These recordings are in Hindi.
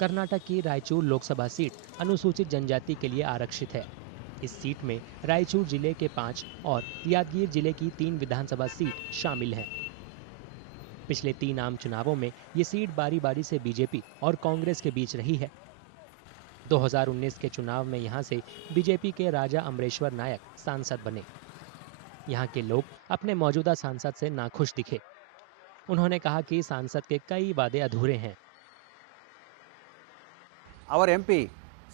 कर्नाटक की रायचूर लोकसभा सीट अनुसूचित जनजाति के लिए आरक्षित है। इस सीट में रायचूर जिले के 5 और यादगीर जिले की 3 विधानसभा सीट शामिल हैं। पिछले 3 आम चुनावों में ये सीट बारी बारी से बीजेपी और कांग्रेस के बीच रही है। 2019 के चुनाव में यहां से बीजेपी के राजा अमरेश्वर नायक सांसद बने। यहां के लोग अपने मौजूदा सांसद से नाखुश दिखे। उन्होंने कहा कि सांसद के कई वादे अधूरे हैं। Our MP,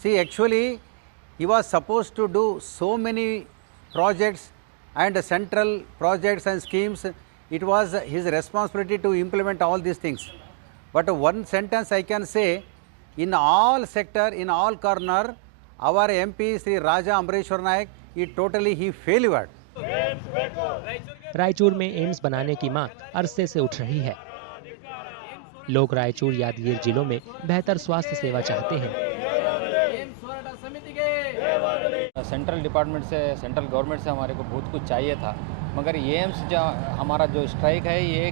see, actually he was supposed to do so many projects and central projects and schemes. It was his responsibility to implement all these things. But one sentence I can say, in all sector, in all corner, our MP Sri Raja Amreshwar Nayak, he failed. Raichur में एम्स बनाने की मांग अरसे से उठ रही है। लोग रायचूर यादगीर जिलों में बेहतर स्वास्थ्य सेवा चाहते हैं। सेंट्रल डिपार्टमेंट से, सेंट्रल गवर्नमेंट से हमारे को बहुत कुछ चाहिए था, मगर ये एम्स जो हमारा जो स्ट्राइक है ये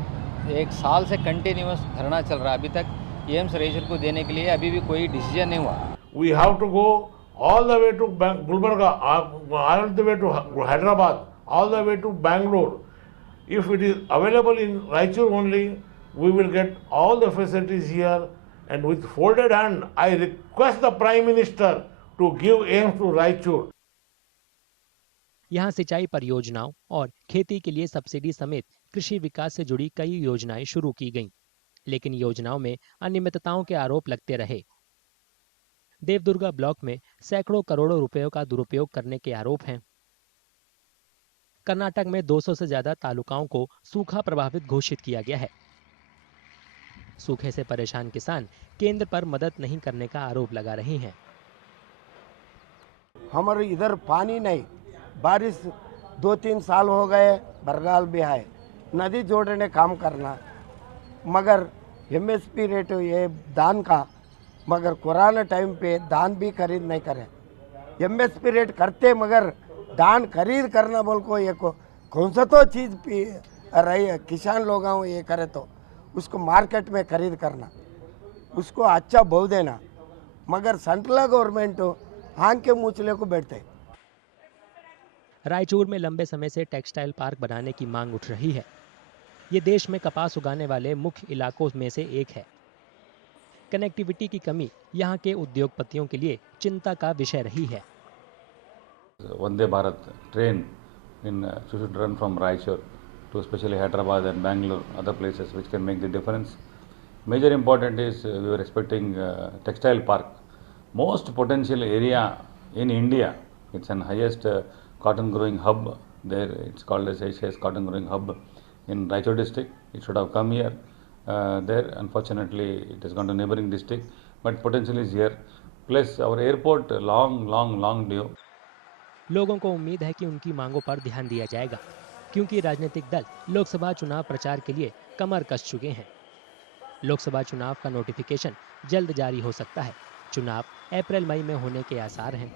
एक साल से कंटिन्यूअस धरना चल रहा है। अभी तक ये एम्स रायचूर को देने के लिए अभी भी कोई डिसीजन नहीं हुआ। We have to go all the way to Gulbarga, all the way to Hyderabad, all the way to Bangalore. If it is available in Raichur only, we will get all the facilities here. And with folded hand, I request the Prime Minister to give aims to Raichur. यहाँ सिंचाई परियोजनाओं और खेती के लिए सब्सिडी समेत कृषि विकास से जुड़ी कई योजनाएं शुरू की गईं, लेकिन योजनाओं में अनियमितताओं के आरोप लगते रहे। देवदुर्गा ब्लॉक में सैकड़ों करोड़ों रुपयों का दुरुपयोग करने के आरोप हैं। कर्नाटक में 200 से ज्यादा तालुकाओं को सूखा प्रभावित घोषित किया गया है। सूखे से परेशान किसान केंद्र पर मदद नहीं करने का आरोप लगा रहे हैं। हमारे इधर पानी नहीं, बारिश 2-3 साल हो गए, बरगाल भी है, नदी जोड़ने काम करना, मगर एमएसपी रेट ये धान का, मगर कोरोना टाइम पे धान भी खरीद नहीं करे। एमएसपी रेट करते मगर धान खरीद करना बोल को ये कौन सा तो चीज़ रही है, किसान लोग ये करे तो उसको मार्केट में खरीद करना, उसको अच्छा भाव देना, मगर सेंट्रल गवर्नमेंट आंख के मूचले को बैठते। रायचूर में लंबे समय से टेक्सटाइल पार्क बनाने की मांग उठ रही है। ये देश में कपास उगाने वाले मुख्य इलाकों में से एक है। कनेक्टिविटी की कमी यहाँ के उद्योगपतियों के लिए चिंता का विषय रही है। Vande Bharat train should run from Raichur to especially Hyderabad and Bangalore, other places which can make the difference. Major important is we were expecting textile park, most potential area in India. It's an highest cotton growing hub there. It's called as Asia's cotton growing hub in Raichur district. It should have come here. There unfortunately it has gone to neighboring district, but potential is here. Plus our airport long due. लोगों को उम्मीद है कि उनकी मांगों पर ध्यान दिया जाएगा, क्योंकि राजनीतिक दल लोकसभा चुनाव प्रचार के लिए कमर कस चुके हैं। लोकसभा चुनाव का नोटिफिकेशन जल्द जारी हो सकता है। चुनाव अप्रैल-मई में होने के आसार हैं।